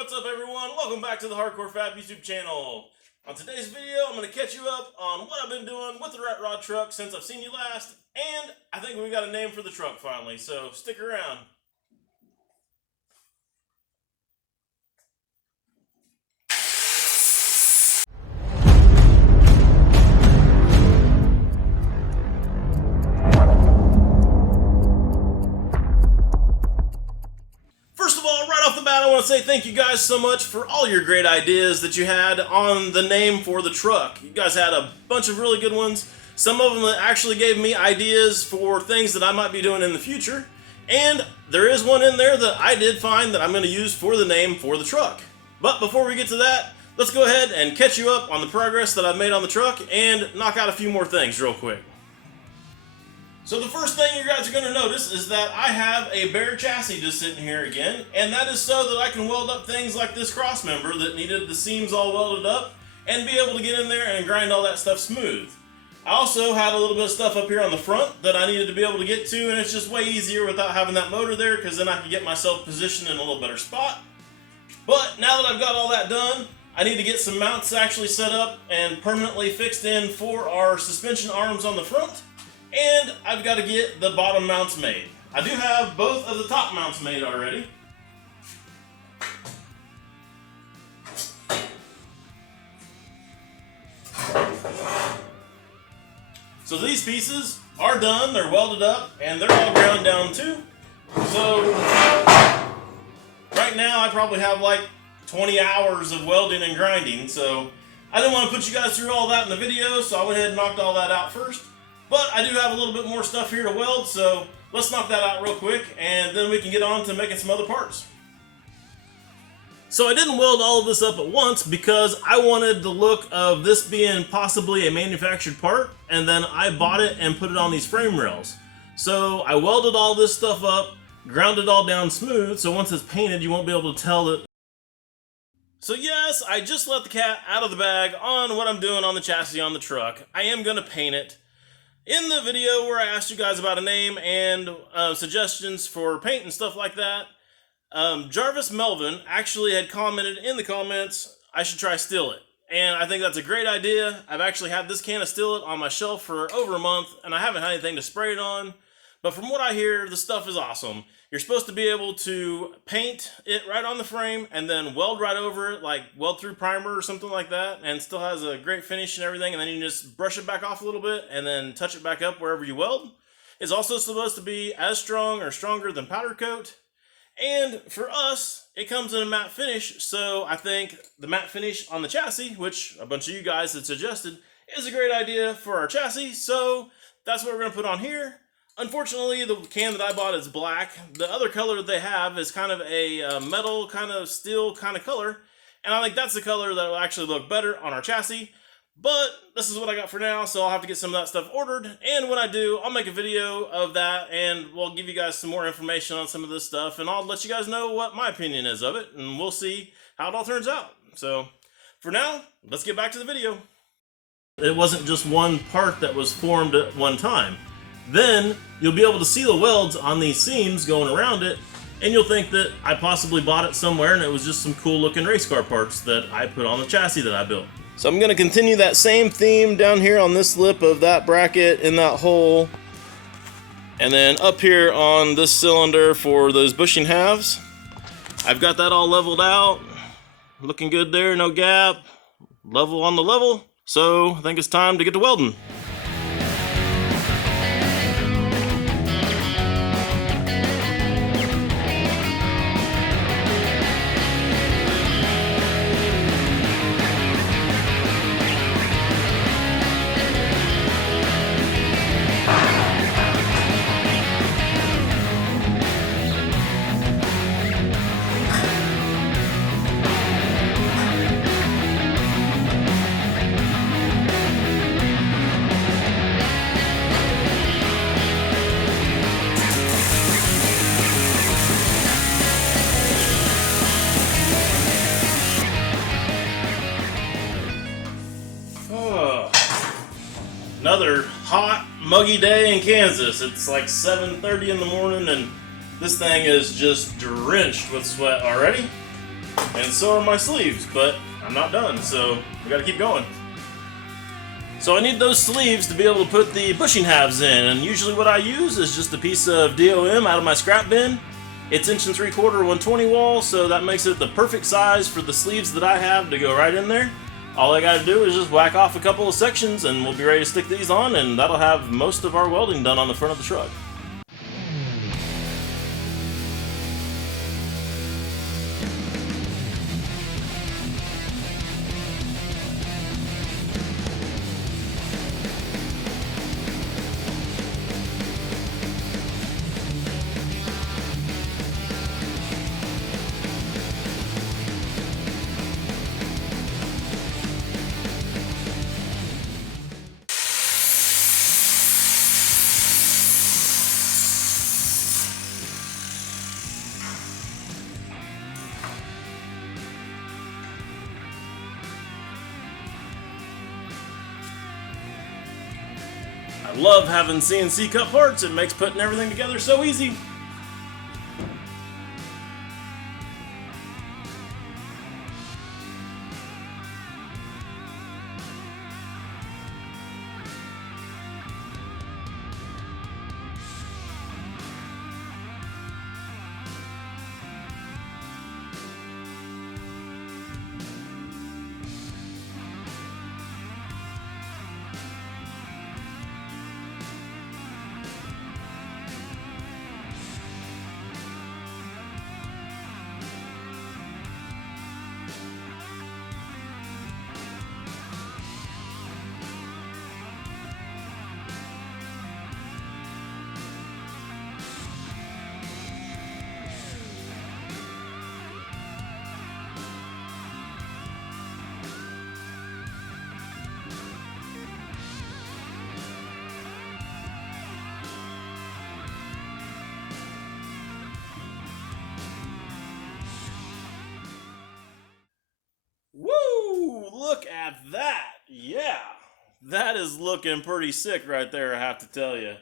what's up everyone? Welcome back to the Hardcore Fab YouTube channel. On today's video, I'm going to catch you up on what I've been doing with the Rat Rod truck since I've seen you last, and I think we got a name for the truck finally, so stick around. I want to say thank you guys so much for all your great ideas that you had on the name for the truck. You guys had a bunch of really good ones. Some of them actually gave me ideas for things that I might be doing in the future. And there is one in there that I did find that I'm going to use for the name for the truck. But before we get to that, let's go ahead and catch you up on the progress that I've made on the truck and knock out a few more things real quick. So the first thing you guys are going to notice is that I have a bare chassis just sitting here again, and that is so that I can weld up things like this cross member that needed the seams all welded up and be able to get in there and grind all that stuff smooth. I also had a little bit of stuff up here on the front that I needed to be able to get to, and it's just way easier without having that motor there because then I can get myself positioned in a little better spot. But now that I've got all that done, I need to get some mounts actually set up and permanently fixed in for our suspension arms on the front. And I've got to get the bottom mounts made. I do have both of the top mounts made already. So these pieces are done, they're welded up, and they're all ground down too. So right now I probably have like 20 hours of welding and grinding, so I didn't want to put you guys through all that in the video, so I went ahead and knocked all that out first. But I do have a little bit more stuff here to weld, so let's knock that out real quick, and then we can get on to making some other parts. So I didn't weld all of this up at once because I wanted the look of this being possibly a manufactured part, and then I bought it and put it on these frame rails. So I welded all this stuff up, ground it all down smooth, so once it's painted you won't be able to tell that. So yes, I just let the cat out of the bag on what I'm doing on the chassis on the truck. I am going to paint it. In the video where I asked you guys about a name and suggestions for paint and stuff like that, Jarvis Melvin actually had commented in the comments I should try Still It. And I think that's a great idea. I've actually had this can of Still It on my shelf for over a month and I haven't had anything to spray it on. But from what I hear, the stuff is awesome. You're supposed to be able to paint it right on the frame and then weld right over it, like weld through primer or something like that, and still has a great finish and everything, and then you can just brush it back off a little bit and then touch it back up wherever you weld. It's also supposed to be as strong or stronger than powder coat. And for us, it comes in a matte finish, so I think the matte finish on the chassis, which a bunch of you guys had suggested, is a great idea for our chassis, so that's what we're going to put on here. Unfortunately, the can that I bought is black. The other color that they have is kind of a metal, kind of steel kind of color. And I think that's the color that will actually look better on our chassis. But this is what I got for now, so I'll have to get some of that stuff ordered. And when I do, I'll make a video of that and we'll give you guys some more information on some of this stuff. And I'll let you guys know what my opinion is of it. And we'll see how it all turns out. So for now, let's get back to the video. It wasn't just one part that was formed at one time. Then you'll be able to see the welds on these seams going around it, and you'll think that I possibly bought it somewhere and it was just some cool looking race car parts that I put on the chassis that I built. So I'm going to continue that same theme down here on this lip of that bracket in that hole, and then up here on this cylinder for those bushing halves. I've got that all leveled out, looking good there, no gap, level on the level, so I think it's time to get to welding. Another hot, muggy day in Kansas. It's like 7:30 in the morning and this thing is just drenched with sweat already. And so are my sleeves, but I'm not done, so we gotta keep going. So I need those sleeves to be able to put the bushing halves in, and usually what I use is just a piece of DOM out of my scrap bin. It's 1 3/4 120 wall, so that makes it the perfect size for the sleeves that I have to go right in there. All I gotta do is just whack off a couple of sections and we'll be ready to stick these on, and that'll have most of our welding done on the front of the truck. I love having CNC cut parts. It makes putting everything together so easy. Woo! Look at that! Yeah! That is looking pretty sick right there, I have to tell you.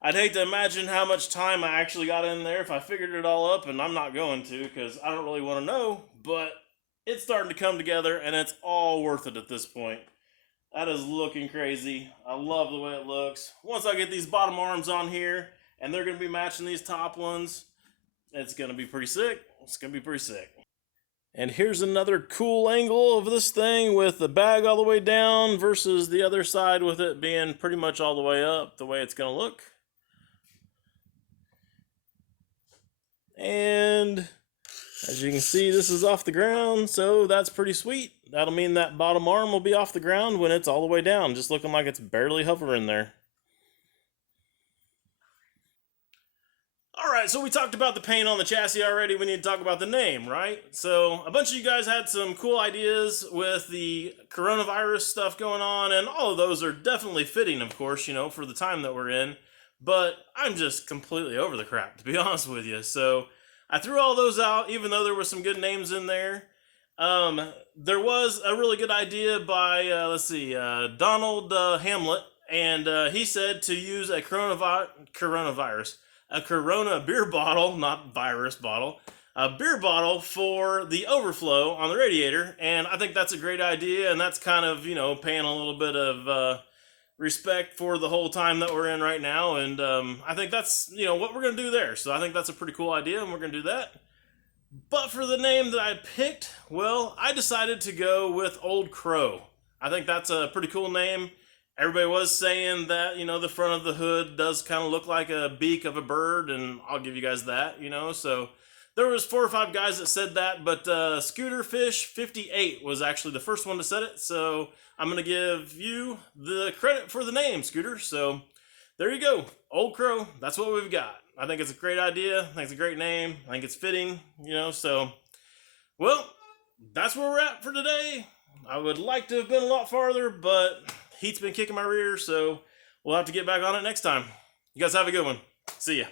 I'd hate to imagine how much time I actually got in there if I figured it all up, and I'm not going to because I don't really want to know, but it's starting to come together and it's all worth it at this point. That is looking crazy. I love the way it looks. Once I get these bottom arms on here and they're going to be matching these top ones, it's going to be pretty sick. It's going to be pretty sick. And here's another cool angle of this thing with the bag all the way down versus the other side with it being pretty much all the way up, the way it's going to look. And as you can see, this is off the ground, so that's pretty sweet. That'll mean that bottom arm will be off the ground when it's all the way down, just looking like it's barely hovering there. Alright, so we talked about the paint on the chassis already. We need to talk about the name, right? So a bunch of you guys had some cool ideas with the coronavirus stuff going on, and all of those are definitely fitting, of course, for the time that we're in. But I'm just completely over the crap, to be honest with you. So I threw all those out, even though there were some good names in there. There was a really good idea by, Donald Hamlet, and he said to use a Corona beer bottle, not virus bottle, a beer bottle for the overflow on the radiator. And I think that's a great idea, and that's kind of, paying a little bit of respect for the whole time that we're in right now. And I think that's, what we're going to do there. So I think that's a pretty cool idea, and we're going to do that. But for the name that I picked, well, I decided to go with Old Crow. I think that's a pretty cool name. Everybody was saying that, the front of the hood does kind of look like a beak of a bird, and I'll give you guys that, So there was 4 or 5 guys that said that, but Scooter Fish 58 was actually the first one to set it, so I'm going to give you the credit for the name, Scooter. So there you go. Old Crow, that's what we've got. I think it's a great idea. I think it's a great name. I think it's fitting, so, well, that's where we're at for today. I would like to have been a lot farther, but heat's been kicking my rear, so we'll have to get back on it next time. You guys have a good one. See ya.